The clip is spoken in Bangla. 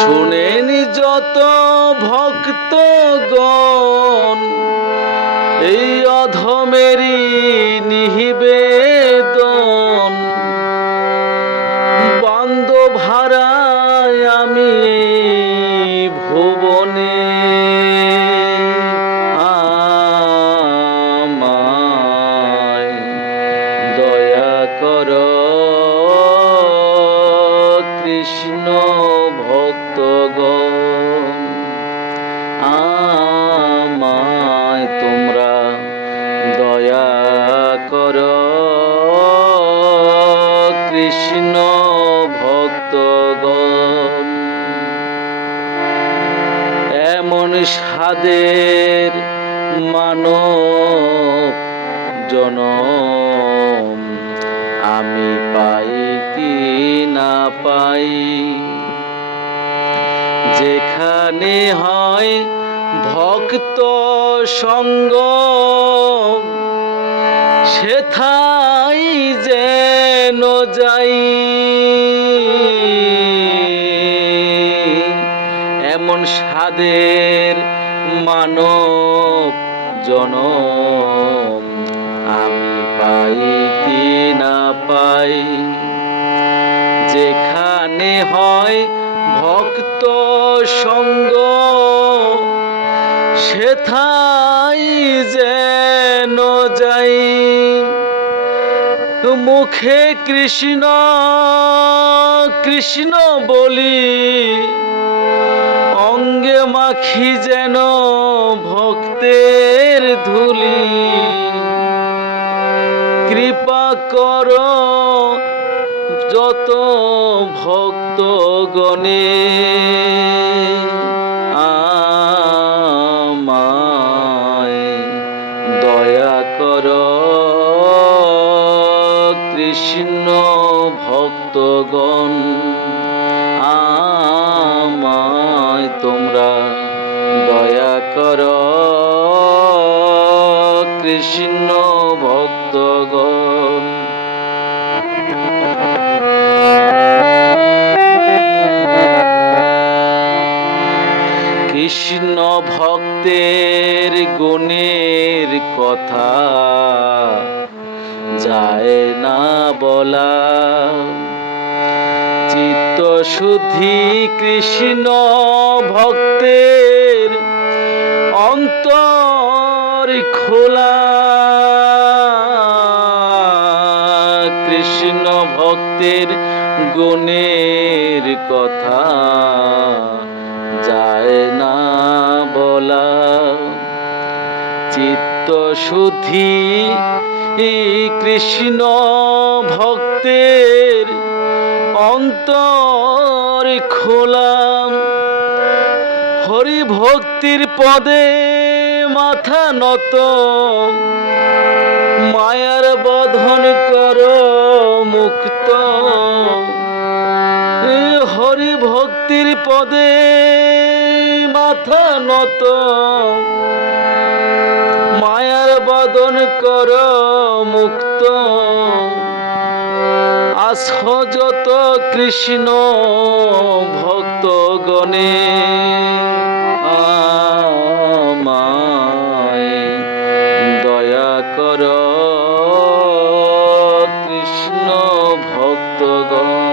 শুনেন যত ভক্তগণ এই অধমেরই নিবেদন, বান্ধব হারাই আমি ভুবনে, আমায় দয়া কর কৃষ্ণ ভক্তগণ, আমায় তোমরা দয়া কর কৃষ্ণ ভক্তগণ। এমন সাদের মানব জনম আমি পাই কি না পাই, যেখানে হয় ভক্ত সঙ্গ সেথায় যেন যাই। এমন সাদের মানব জনম আমি পাই কি না পাই, যেখানে হয় ভক্ত সঙ্গ সেথায় যেন যাই। মুখে কৃষ্ণ কৃষ্ণ বলি, অঙ্গে মাখি যেন ভক্তের ধুলি, কৃপা কর যত ভক্তগণে, আমায় দয়া কর কৃষ্ণ ভক্তগণ, আমায় তোমরা দয়া কর কৃষ্ণ ভক্তগণ। কৃষ্ণ ভক্তের গুণের কথা যায় না বলা, চিত্ত শুদ্ধি কৃষ্ণ ভক্তের অন্তর খোলা, কৃষ্ণ ভক্তের গুণের কথা যায় না বলা, চিত্ত শুদ্ধি কৃষ্ণ ভক্তের অন্তর খোলা, হরি ভক্তির পদে মাথা নত, মায়ার বধন কর মুক্ত, হরি ভক্তির পদে মাথা নত, মায়ার বদন কর মুক্ত, আসো যত কৃষ্ণ ভক্তগণে, আমায় দয়া কর কৃষ্ণ ভক্তগণ।